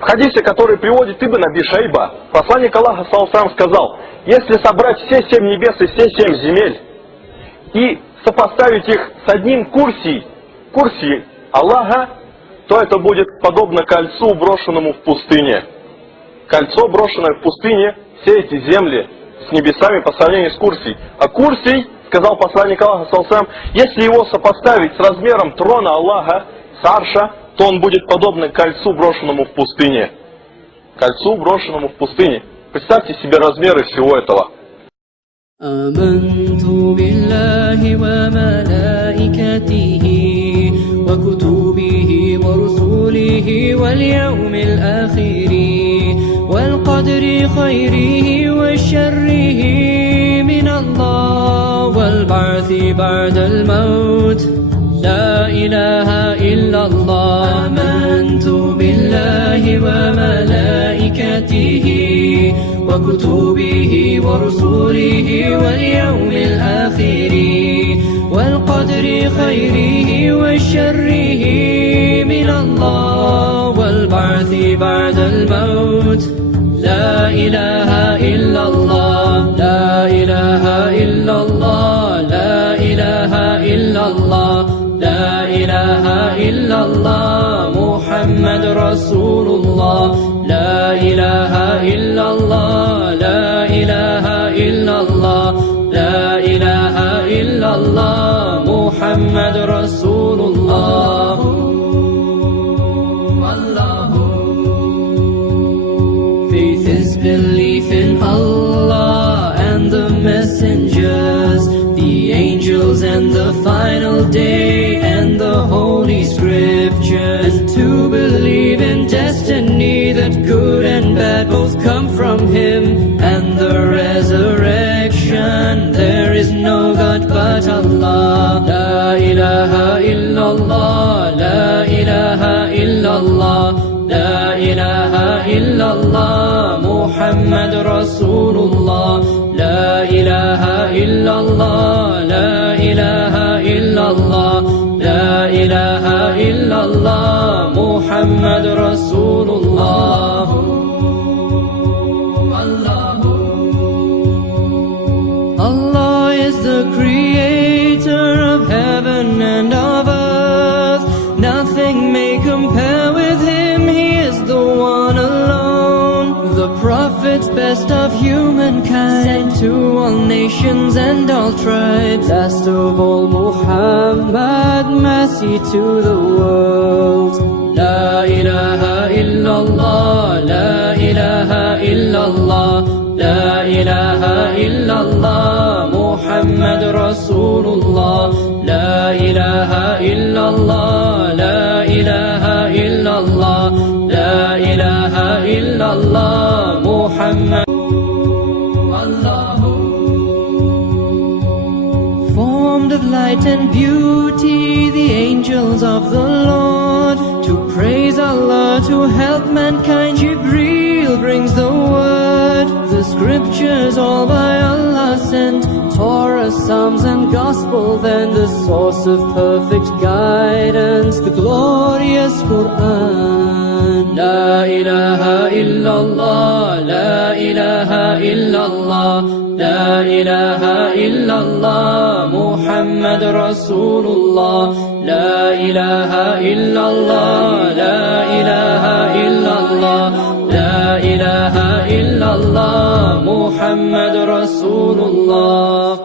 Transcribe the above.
В хадисе, который приводит Ибн Аби Шайба, посланник Аллаха саллаллаху сказал: если собрать все 7 небес и все 7 земель и сопоставить их с одним курси Аллаха, то это будет подобно кольцу, брошенному в пустыне. Кольцо, брошенное в пустыне, все эти земли с небесами по сравнению с курсией. А курсий, сказал посланник Аллаха саллаллаху, если его сопоставить с размером трона Аллаха, с арша, то он будет подобно кольцу, брошенному в пустыне. Кольцу, брошенному в пустыне. Представьте себе размеры всего этого. آمنت بالله وملائكته وكتبه ورسله واليوم الآخر والقدر خيره وشره من الله والبعث بعد الموت لا إله إلا الله آمنت بالله وملائكته وكتبه ورسله واليوم الآخر والقدر خيره وشره من الله والبعث بعد الموت لا إله إلا الله لا إله إلا الله لا إله إلا الله لا إله إلا الله محمد رسول الله لا إله إلا الله لا إله إلا الله لا إله إلا الله محمد رسول الله Faith is belief in Allah and the messengers, the angels and the final day and the holy scriptures, and to believe in destiny that good and bad both come from Him, and the resurrection. There is no God but Allah. La ilaha illallah, la ilaha illallah, la ilaha illallah, Muhammad Rasulullah. La ilaha illallah, la ilaha illallah, la ilaha illallah, Muhammad Rasulullah. Allah is the creator of heaven and of earth. Nothing may compare with Him. He is the one alone, the prophets, best of humankind, sent to all nations and all tribes. Last of all, Muhammad, mercy to the world. La ilaha illallah, la ilaha illallah, la ilaha illallah, Muhammad Rasulullah. La ilaha illallah, la ilaha illallah, la ilaha illallah, Muhammad. Formed of light and beauty, the angels of the Lord, to praise Allah, to help mankind, Jibreel brings the word. The scriptures all by Allah sent, Torah, Psalms and Gospel, then the source of perfect guidance, the glorious Quran. La ilaha illallah, la ilaha illallah, la ilaha illallah, Muhammad Rasulullah. La ilaha illallah, la ilaha illallah, la ilaha illallah, Muhammad Rasulullah.